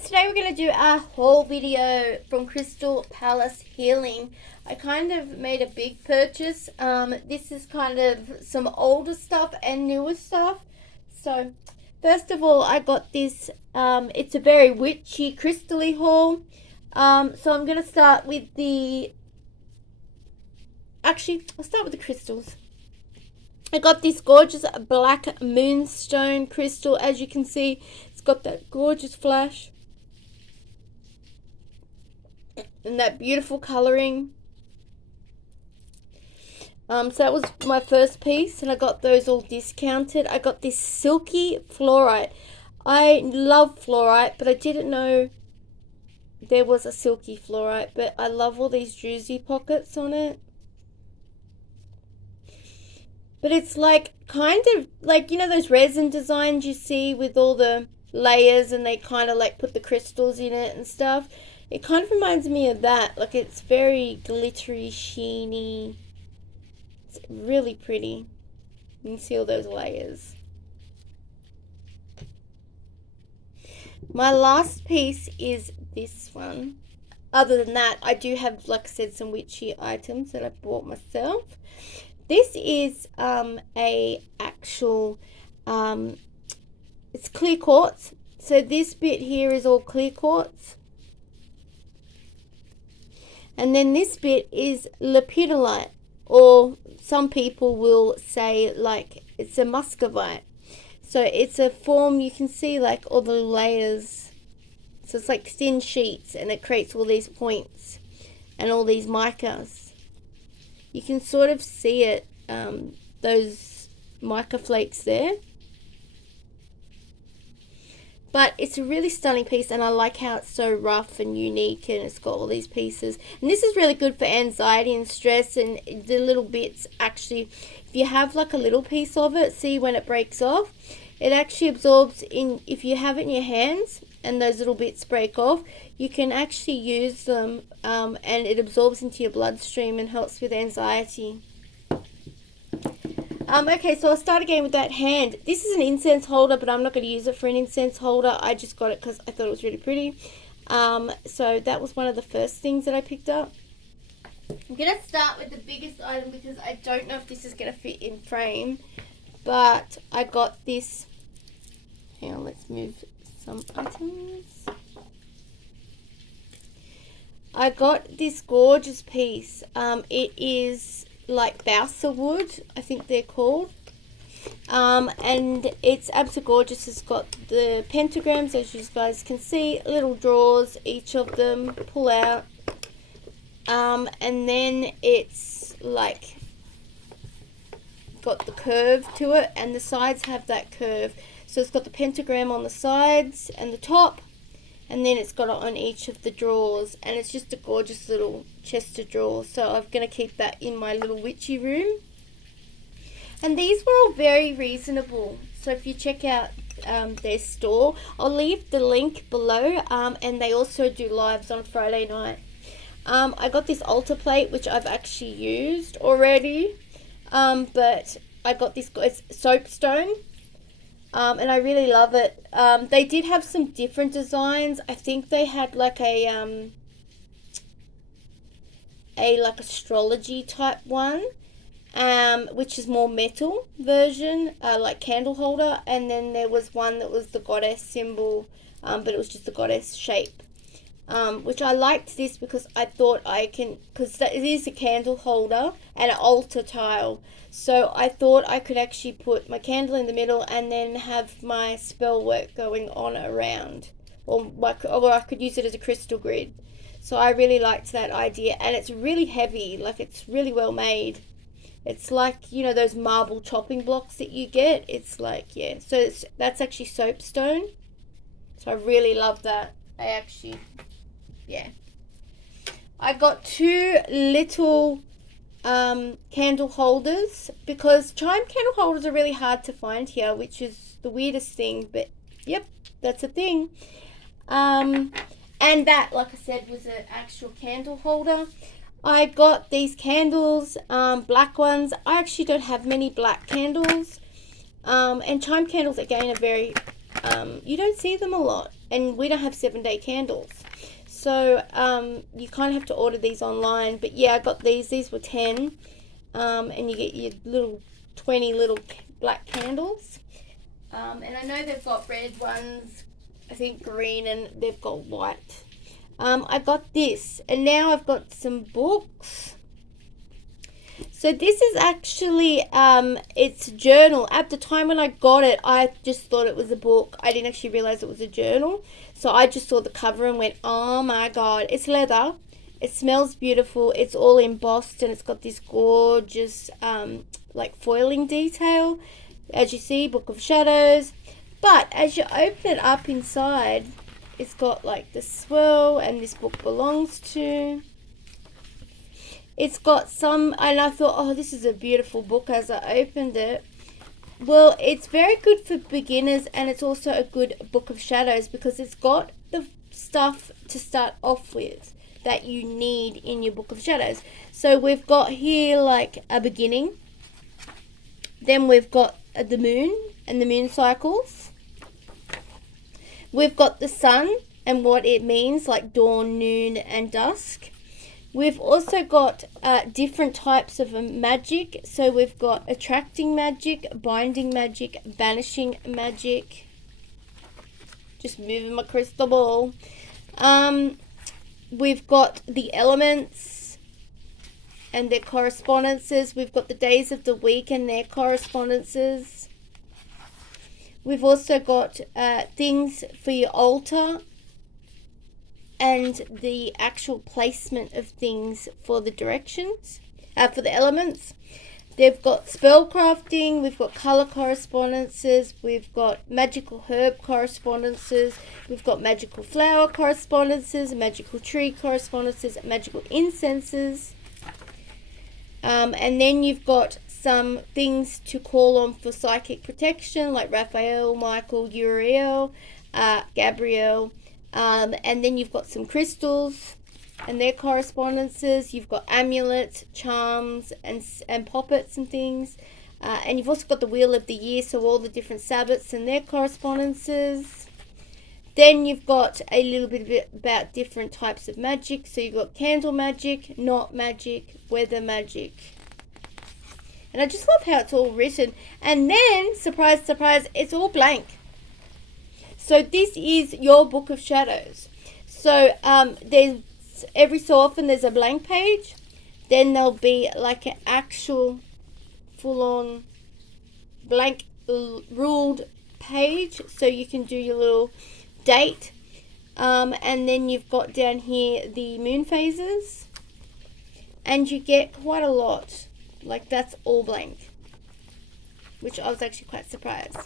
guys, today we're going to do a haul video from Crystal Palace Healing. I kind of made a big purchase. This is kind of some older stuff and newer stuff. So first of all, I got this, it's a very witchy crystally haul. So I'm going to start with I'll start with the crystals. I got this gorgeous black moonstone crystal. As you can see, it's got that gorgeous flash and that beautiful colouring. So that was my first piece, and I got those all discounted. I got this silky fluorite. I love fluorite, but I didn't know there was a silky fluorite. But I love all these juicy pockets on it. But it's like kind of like, you know, those resin designs you see with all the layers and they kind of like put the crystals in it and stuff. It kind of reminds me of that. Like, it's very glittery, sheeny. It's really pretty. You can see all those layers. My last piece is this one. Other than that, I do have, like I said, some witchy items that I bought myself. This is a actual, it's clear quartz. So this bit here is all clear quartz. And then this bit is lepidolite, or some people will say like it's a muscovite. So it's a form, you can see like all the layers. So it's like thin sheets, and it creates all these points and all these micas. You can sort of see it, those mica flakes there. But it's a really stunning piece, and I like how it's so rough and unique, and it's got all these pieces. And this is really good for anxiety and stress, and the little bits actually, if you have like a little piece of it, see when it breaks off, it actually absorbs in, if you have it in your hands and those little bits break off, you can actually use them, and it absorbs into your bloodstream and helps with anxiety. Okay, so I'll start again with that hand. This is an incense holder, but I'm not going to use it for an incense holder. I just got it because I thought it was really pretty. So that was one of the first things that I picked up. I'm going to start with the biggest item because I don't know if this is going to fit in frame. But I got this. Hang on, let's move some items. I got this gorgeous piece. It is like balsa wood, I think they're called, and it's absolutely gorgeous. It's got the pentagrams, as you guys can see, little drawers, each of them pull out, and then it's like got the curve to it, and the sides have that curve. So it's got the pentagram on the sides and the top, and then it's got it on each of the drawers, and it's just a gorgeous little chest of drawers. So I'm going to keep that in my little witchy room. And these were all very reasonable. So if you check out their store, I'll leave the link below, and they also do lives on Friday night. I got this altar plate, which I've actually used already, but I got this, it's soapstone. And I really love it. They did have some different designs. I think they had like a like astrology type one, which is more metal version, like candle holder. And then there was one that was the goddess symbol, but it was just the goddess shape. Which I liked this because I thought because it is a candle holder and an altar tile. So I thought I could actually put my candle in the middle and then have my spell work going on around. Or I could use it as a crystal grid. So I really liked that idea. And it's really heavy, like it's really well made. It's like, you know, those marble chopping blocks that you get. It's like, yeah. So that's actually soapstone. So I really love that. Yeah. I got two little candle holders, because chime candle holders are really hard to find here, which is the weirdest thing, but yep, that's a thing. And that, like I said, was an actual candle holder. I got these candles, black ones. I actually don't have many black candles, and chime candles again are very you don't see them a lot, and we don't have 7-day candles. So you kind of have to order these online. But yeah, I got these were 10, and you get your little 20 little black candles. And I know they've got red ones, I think green, and they've got white. I got this, and now I've got some books. So this is actually, it's a journal. At the time when I got it, I just thought it was a book. I didn't actually realize it was a journal. So I just saw the cover and went, oh my god, it's leather. It smells beautiful. It's all embossed, and it's got this gorgeous, like foiling detail. As you see, Book of Shadows. But as you open it up inside, it's got like the swirl, and this book belongs to. It's got some, and I thought, oh, this is a beautiful book as I opened it. Well, it's very good for beginners, and it's also a good Book of Shadows because it's got the stuff to start off with that you need in your Book of Shadows. So we've got here like a beginning. Then we've got the moon and the moon cycles. We've got the sun and what it means, like dawn, noon, and dusk. We've also got different types of magic. So we've got attracting magic, binding magic, banishing magic. Just moving my crystal ball. We've got the elements and their correspondences. We've got the days of the week and their correspondences. We've also got things for your altar and the actual placement of things for the directions, for the elements. They've got spell crafting, we've got colour correspondences, we've got magical herb correspondences, we've got magical flower correspondences, magical tree correspondences, magical incenses. And then you've got some things to call on for psychic protection, like Raphael, Michael, Uriel, Gabriel. And then you've got some crystals and their correspondences. You've got amulets, charms, and poppets and things. And you've also got the Wheel of the Year, so all the different Sabbats and their correspondences. Then you've got a little bit about different types of magic. So you've got candle magic, knot magic, weather magic. And I just love how it's all written. And then, surprise, surprise, it's all blank. So this is your Book of Shadows. So there's every so often there's a blank page. Then there'll be like an actual full-on blank ruled page. So you can do your little date. And then you've got down here the moon phases. And you get quite a lot. Like that's all blank. Which I was actually quite surprised.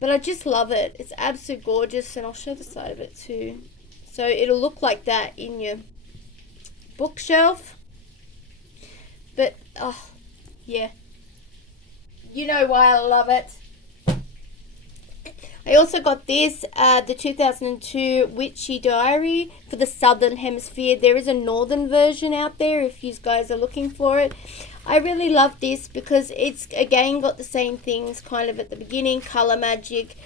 But I just love it. It's absolutely gorgeous. And I'll show the side of it too. So it'll look like that in your bookshelf. But, oh, yeah. You know why I love it. I also got this, the 2002 Witchy Diary for the Southern Hemisphere. There is a northern version out there if you guys are looking for it. I really love this because it's, again, got the same things kind of at the beginning. Colour magic,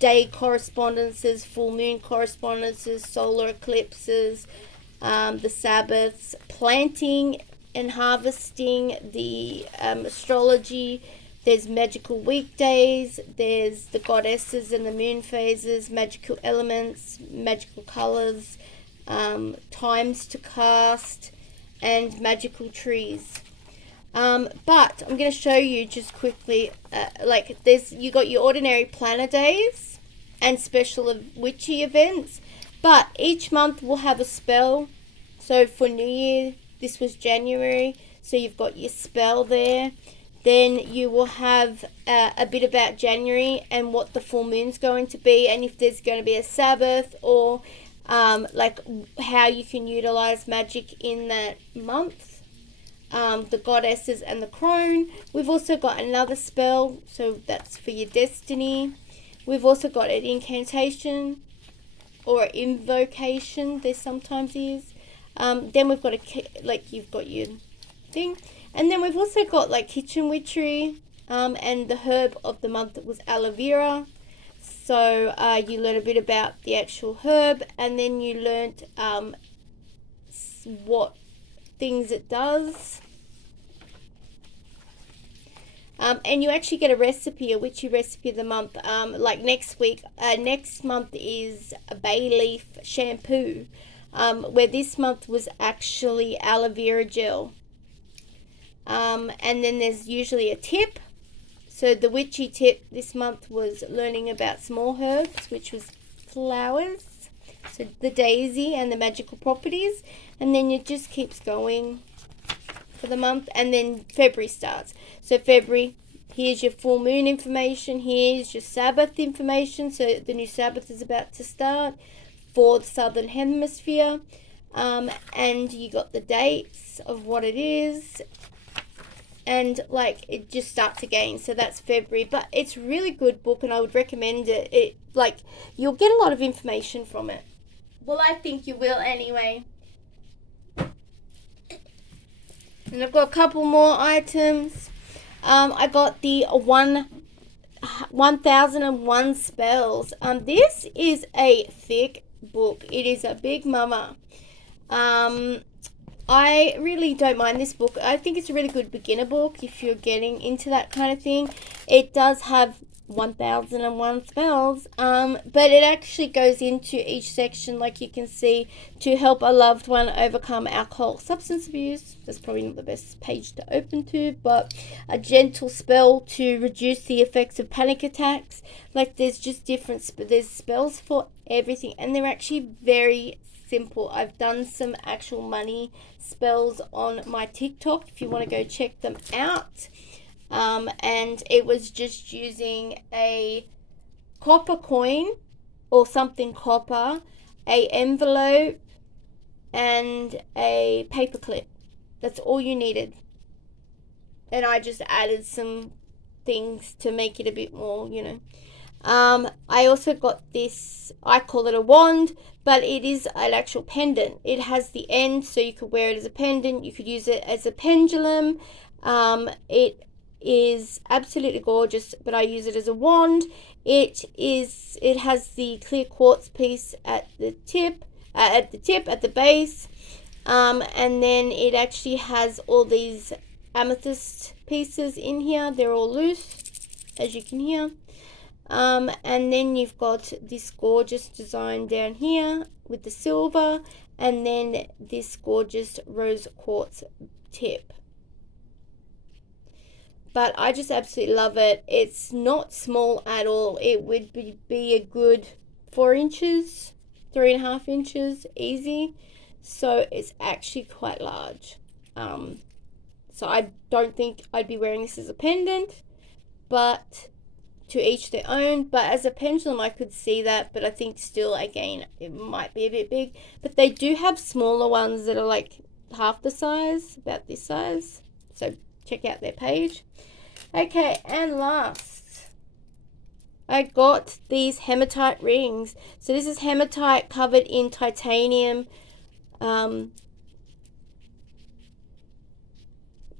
day correspondences, full moon correspondences, solar eclipses, the Sabbaths, planting and harvesting, the astrology. There's magical weekdays, there's the goddesses and the moon phases, magical elements, magical colours, times to cast, and magical trees. But I'm going to show you just quickly, you got your ordinary planner days and special witchy events, but each month will have a spell. So for New Year, this was January, so you've got your spell there. Then you will have a bit about January and what the full moon's going to be, and if there's going to be a Sabbath, or how you can utilize magic in that month. The goddesses and the crone. We've also got another spell, so that's for your destiny. We've also got an incantation or invocation. There sometimes is. Then we've got you've got your thing. And then we've also got like kitchen witchery, And the herb of the month was aloe vera. So you learn a bit about the actual herb, and then you learned what things it does. And you actually get a recipe, a witchy recipe of the month. Like next month is a bay leaf shampoo, where this month was actually aloe vera gel. And then there's usually a tip. So the witchy tip this month was learning about small herbs, which was flowers. So the daisy and the magical properties. And then it just keeps going for the month. And then February starts. So February, here's your full moon information. Here's your Sabbath information. So the new Sabbath is about to start for the Southern Hemisphere. And you got the dates of what it is. And like it just starts again. So that's February. But it's a really good book, and I would recommend it. It like you'll get a lot of information from it. Well, I think you will anyway. And I've got a couple more items. I got the 1001 spells. This is a thick book. It is a big mama. I really don't mind this book. I think it's a really good beginner book if you're getting into that kind of thing. It does have 1001 spells, but it actually goes into each section, like you can see, to help a loved one overcome alcohol, substance abuse. That's probably not the best page to open to, but a gentle spell to reduce the effects of panic attacks. Like there's just there's spells for everything, and they're actually very simple. I've done some actual money spells on my TikTok if you want to go check them out. And it was just using a copper coin or something copper, a envelope, and a paper clip. That's all you needed. And I just added some things to make it a bit more, I also got this, I call it a wand, but it is an actual pendant. It has the end, so you could wear it as a pendant. You could use it as a pendulum. It is absolutely gorgeous, but I use it as a wand. It has the clear quartz piece at the base, and then it actually has all these amethyst pieces in here. They're all loose, as you can hear. And then you've got this gorgeous design down here with the silver, and then this gorgeous rose quartz tip. But I just absolutely love it. It's not small at all. It would be a good 4 inches, 3.5 inches, easy. So it's actually quite large. So I don't think I'd be wearing this as a pendant, but to each their own. But as a pendulum, I could see that, but I think still, again, it might be a bit big. But they do have smaller ones that are like half the size, about this size. So check out their page. Okay, and last, I got these hematite rings. So this is hematite covered in titanium.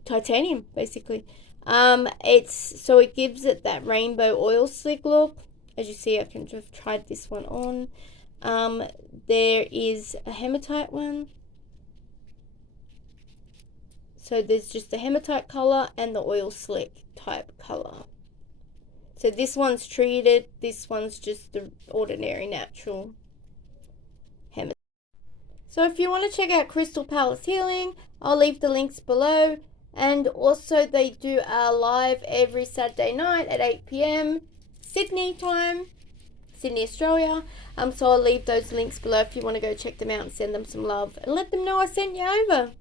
Titanium, basically. It gives it that rainbow oil slick look. As you see, I can just try this one on. There is a hematite one. So there's just the hematite color and the oil slick type color. So this one's treated. This one's just the ordinary natural hematite. So if you want to check out Crystal Palace Healing, I'll leave the links below. And also they do a live every Saturday night at 8 p.m. Sydney time, Sydney, Australia. So I'll leave those links below if you want to go check them out and send them some love and let them know I sent you over.